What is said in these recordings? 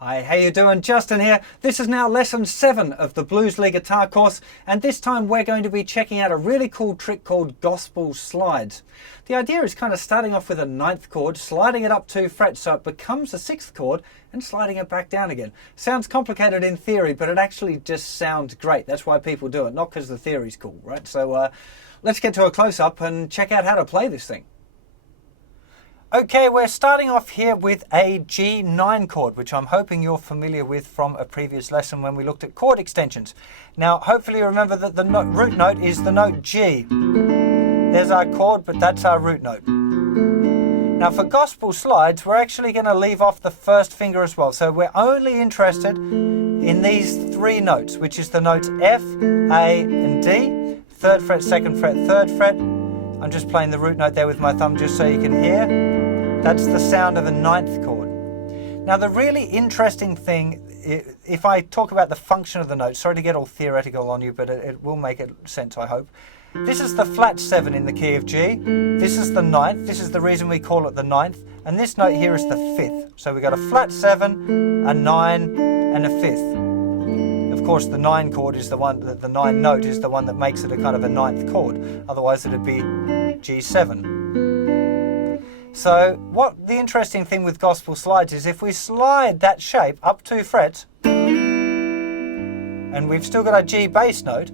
Hi, how you doing? Justin here. This is now lesson 7 of the Blues League guitar course, and this time we're going to be checking out a really cool trick called gospel slides. The idea is kind of starting off with a 9th chord, sliding it up 2 frets so it becomes a 6th chord, and sliding it back down again. Sounds complicated in theory, but it actually just sounds great. That's why people do it, not because the theory's cool, right? So let's get to a close-up and check out how to play this thing. Okay, we're starting off here with a G9 chord, which I'm hoping you're familiar with from a previous lesson when we looked at chord extensions. Now, hopefully you remember that the root note is the note G. There's our chord, but that's our root note. Now, for gospel slides, we're actually going to leave off the first finger as well. So we're only interested in these 3 notes, which is the notes F, A, and D. 3rd fret, 2nd fret, 3rd fret. I'm just playing the root note there with my thumb just so you can hear. That's the sound of a 9th chord. Now the really interesting thing, if I talk about the function of the note, sorry to get all theoretical on you, but it will make sense, I hope. This is the flat 7 in the key of G. This is the 9th. This is the reason we call it the 9th. And this note here is the 5th. So we've got a flat 7, a 9, and a 5th. Of course, the 9 chord is the one, the 9 note is the one that makes it a kind of a 9th chord. Otherwise, it'd be G7. So, what the interesting thing with gospel slides is if we slide that shape up 2 frets, and we've still got our G bass note,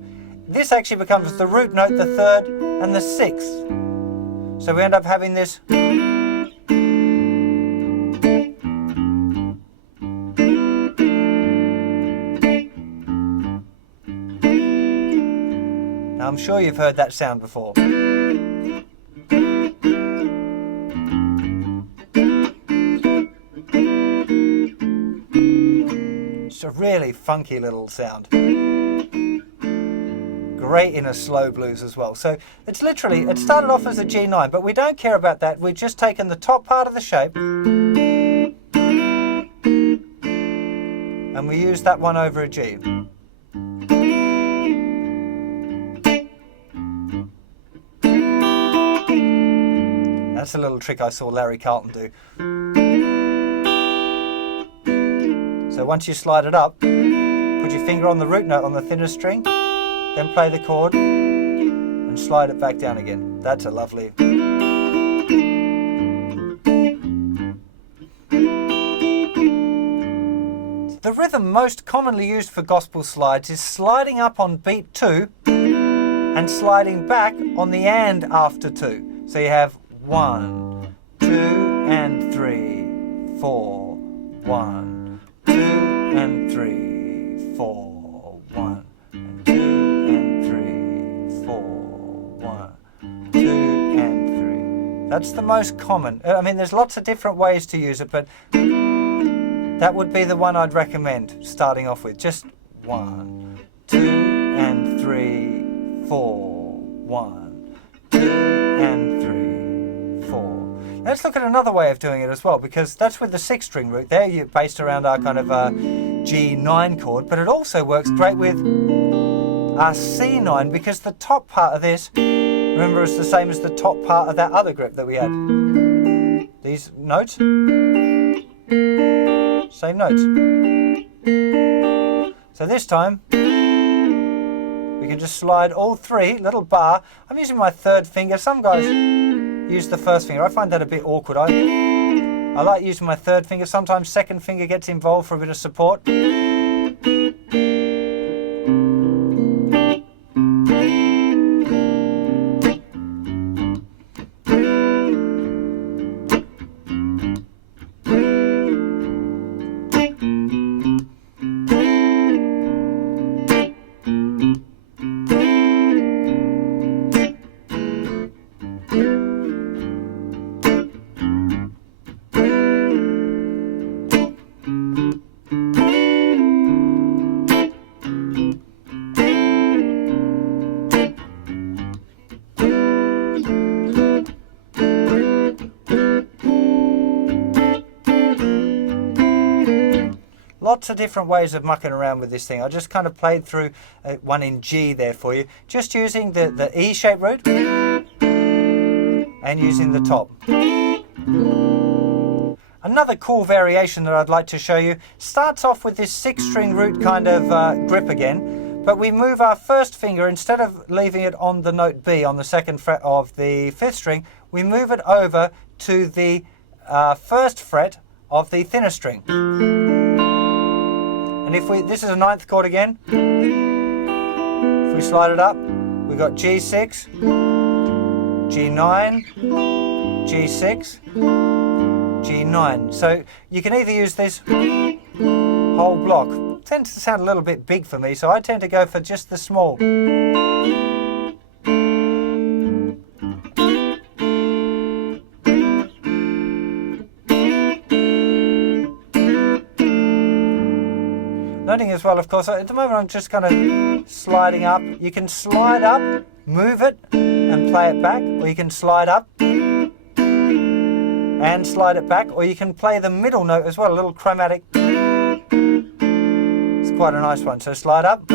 this actually becomes the root note, the 3rd, and the 6th. So we end up having this. Now, I'm sure you've heard that sound before. It's a really funky little sound. Great in a slow blues as well. So it's literally, it started off as a G9, but we don't care about that. We've just taken the top part of the shape and we use that one over a G. That's a little trick I saw Larry Carlton do. So once you slide it up, put your finger on the root note on the thinner string, then play the chord and slide it back down again. That's a lovely. The rhythm most commonly used for gospel slides is sliding up on beat 2 and sliding back on the and after 2. So you have 1, 2, and 3, 4, 1, 2, and 3, 4, 1, and 2, and 3, 4, 1, 2, and 3. That's the most common. I mean, there's lots of different ways to use it, but that would be the one I'd recommend starting off with. Just 1, 2, and 3, 4, 1, 2, and 3, 4. Let's look at another way of doing it as well, because that's with the 6-string root there, you're based around our kind of G9 chord, but it also works great with our C9, because the top part of this, remember, is the same as the top part of that other grip that we had. These notes, same notes. So this time, we can just slide all 3, little bar. I'm using my 3rd finger. Some guys use the 1st finger. I find that a bit awkward. I like using my 3rd finger. Sometimes 2nd finger gets involved for a bit of support. Lots of different ways of mucking around with this thing. I just kind of played through one in G there for you, just using the E-shaped root and using the top. Another cool variation that I'd like to show you starts off with this 6-string root kind of grip again, but we move our first finger, instead of leaving it on the note B on the 2nd fret of the 5th string, we move it over to the 1st fret of the thinner string. And if this is a 9th chord again, if we slide it up, we've got G6, G9, G6, G9. So you can either use this whole block. It tends to sound a little bit big for me, so I tend to go for just the small. Noting as well, of course, at the moment I'm just kind of sliding up. You can slide up, move it, and play it back, or you can slide up and slide it back, or you can play the middle note as well, a little chromatic. It's quite a nice one. So slide up,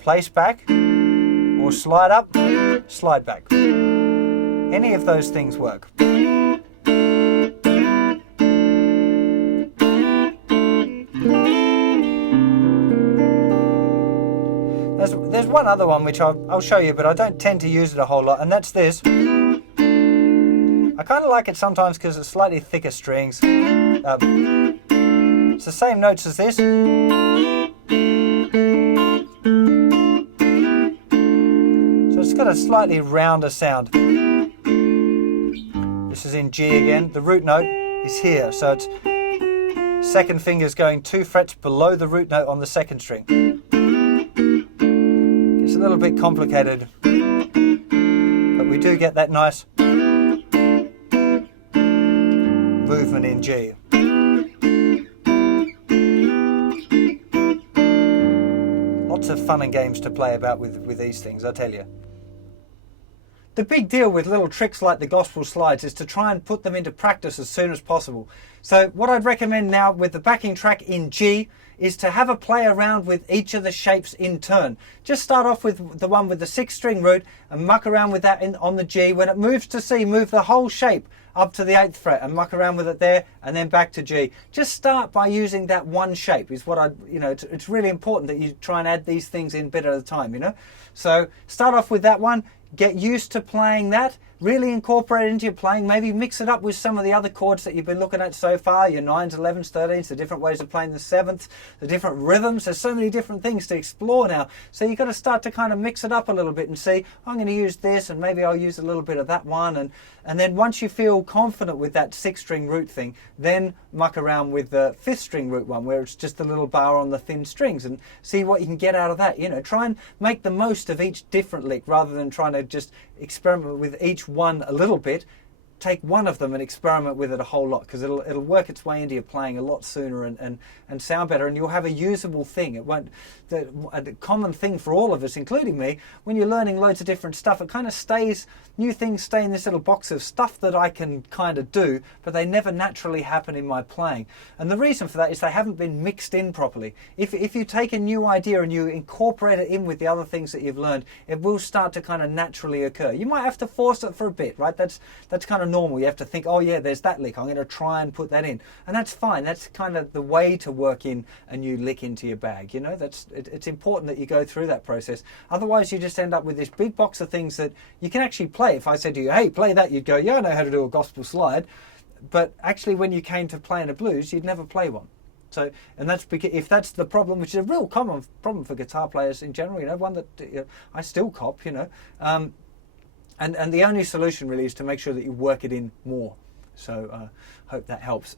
place back, or slide up, slide back. Any of those things work. There's one other one which I'll show you, but I don't tend to use it a whole lot, and that's this. I kind of like it sometimes because it's slightly thicker strings. It's the same notes as this. So it's got a slightly rounder sound. This is in G again. The root note is here, so it's 2nd finger's going 2 frets below the root note on the 2nd string. It's a little bit complicated, but we do get that nice movement in G. Lots of fun and games to play about with these things, I tell you. The big deal with little tricks like the gospel slides is to try and put them into practice as soon as possible. So what I'd recommend now with the backing track in G is to have a play around with each of the shapes in turn. Just start off with the one with the 6-string root and muck around with that on the G. When it moves to C, move the whole shape up to the 8th fret and muck around with it there, and then back to G. Just start by using that one shape is what it's really important that you try and add these things in bit at a time, So start off with that one. Get used to playing that, really incorporate it into your playing, maybe mix it up with some of the other chords that you've been looking at so far, your 9s, 11s, 13s, the different ways of playing the 7th, the different rhythms. There's so many different things to explore now. So you've got to start to kind of mix it up a little bit and see, I'm going to use this and maybe I'll use a little bit of that one. And then once you feel confident with that 6-string root thing, then muck around with the 5th-string root one where it's just a little bar on the thin strings and see what you can get out of that. Try and make the most of each different lick rather than trying to just experiment with each one a little bit. Take one of them and experiment with it a whole lot, because it'll work its way into your playing a lot sooner and sound better, and you'll have a usable thing. It won't. A common thing for all of us, including me, when you're learning loads of different stuff, it kind of stays, new things stay in this little box of stuff that I can kind of do, but they never naturally happen in my playing. And the reason for that is they haven't been mixed in properly. If you take a new idea and you incorporate it in with the other things that you've learned, it will start to kind of naturally occur. You might have to force it for a bit, right? That's kind of normal. You have to think, oh yeah, there's that lick, I'm going to try and put that in, and that's fine. That's kind of the way to work in a new lick into your bag. It's important that you go through that process. Otherwise you just end up with this big box of things that you can actually play. If I said to you, hey, play that, you'd go, yeah, I know how to do a gospel slide, but actually when you came to playing a blues, you'd never play one. So, and that's because if that's the problem, which is a real common problem for guitar players in general, one that I still cop, and the only solution really is to make sure that you work it in more. So hope that helps.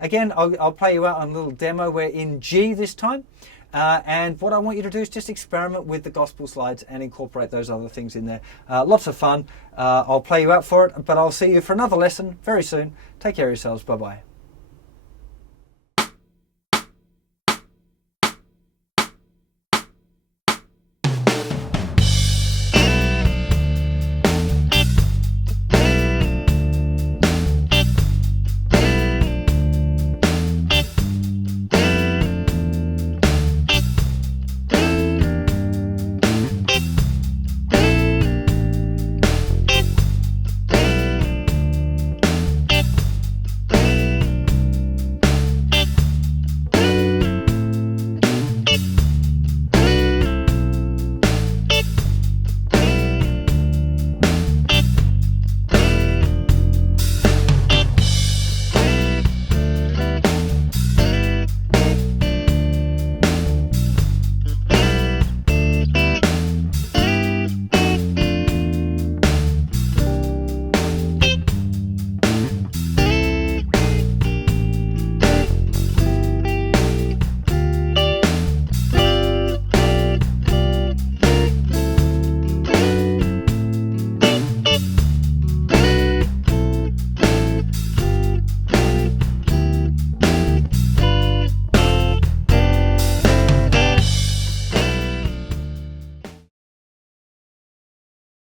Again, I'll play you out on a little demo. We're in G this time. And what I want you to do is just experiment with the gospel slides and incorporate those other things in there. Lots of fun. I'll play you out for it, but I'll see you for another lesson very soon. Take care of yourselves. Bye-bye.